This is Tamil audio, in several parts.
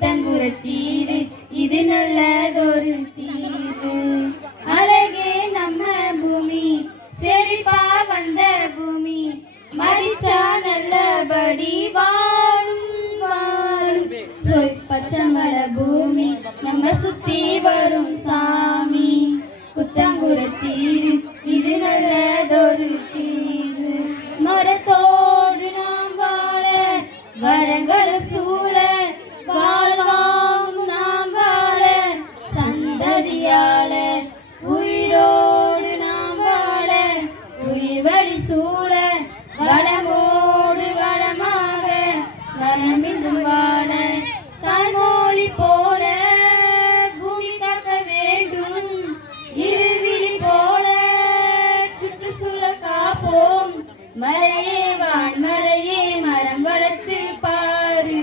புத்தங்குரத்தீரு இது நல்லதொரு தீர்வு. அழகே நம்ம பூமி செழிப்பா வந்த பூமி மரிச்சா நல்லபடி வாழும் வாழும். பச்சைமல பூமி நம்ம சுத்தி வரும் சாமி. புத்தங்குரத்தீரு இது நல்லதொரு தீர்வு. மரத்தோடு நாம் வாழ வரங்கள் சூழ வாழ்வாங்கும் நாம் வாழ சந்ததியாள உயிரோடு நாம் வாழ உயிர் வழி சூழ வளமோடு வளமாக வளமின்றும் வாழ தாய்மொழி போல பூமி காக்க வேண்டும். இருவிழி போல சுற்றுச்சூழல் காப்போம். மலையே வான்மலையே மரம் வளர்த்து பாரு.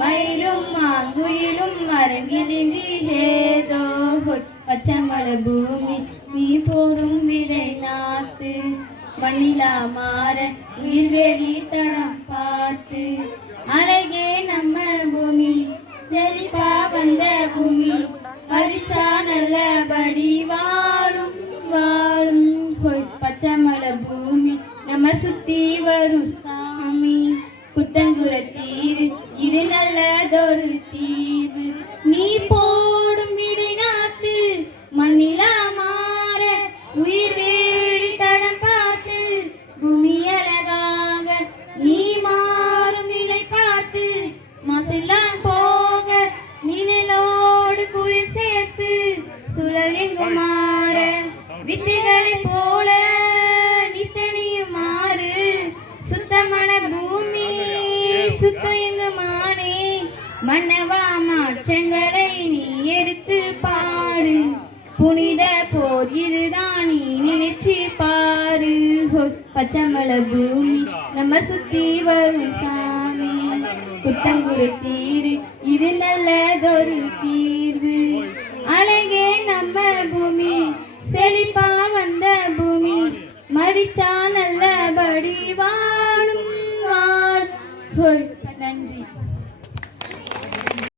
மயிலும் மாங்குயிலும் மரங்கிலின்றி ஏதோ பச்சைமல பூமி நீ போடும் விதை நாத்து. மண்ணிலா மாற உயிர்வெளி தடம் பார்த்து. அழகே நம்ம பூமி செழிப்பா வந்த பூமி பரிசா நல்லபடி வாழும் வாழும். பச்சைமல பூமி நம்ம சுத்தி வரும் சாமி. புத்தங்குரத்தீரு இது நல்லதொரு தீர்வு. நீ போடும் விதை நாத்து மண்ணிலா மாற உயிர் வேடி தடம் பார்த்து. பூமி அழகாக நீ மாறும் நிலை பார்த்து. மாசெல்லாம் போக நிழலோடு குளிர் சேர்த்து. சுழல் எங்கும் மாற வித்தைகளை போல நித்தனையும் மாறு. சுத்தமான பூமி சுத்தம் எங்கு மானே. மன்னவா மாற்றங்களை நீ எடுத்து பாடு. புனித போர் இதுதான் நீ நினைச்சு பாரு. பச்சைமல பூமி நம்ம சுத்தி வரும் சாமி. புத்தங்குரத்தீரு இது நல்லதொரு தீர்வு. அழகே நம்ம பூமி செழிப்பா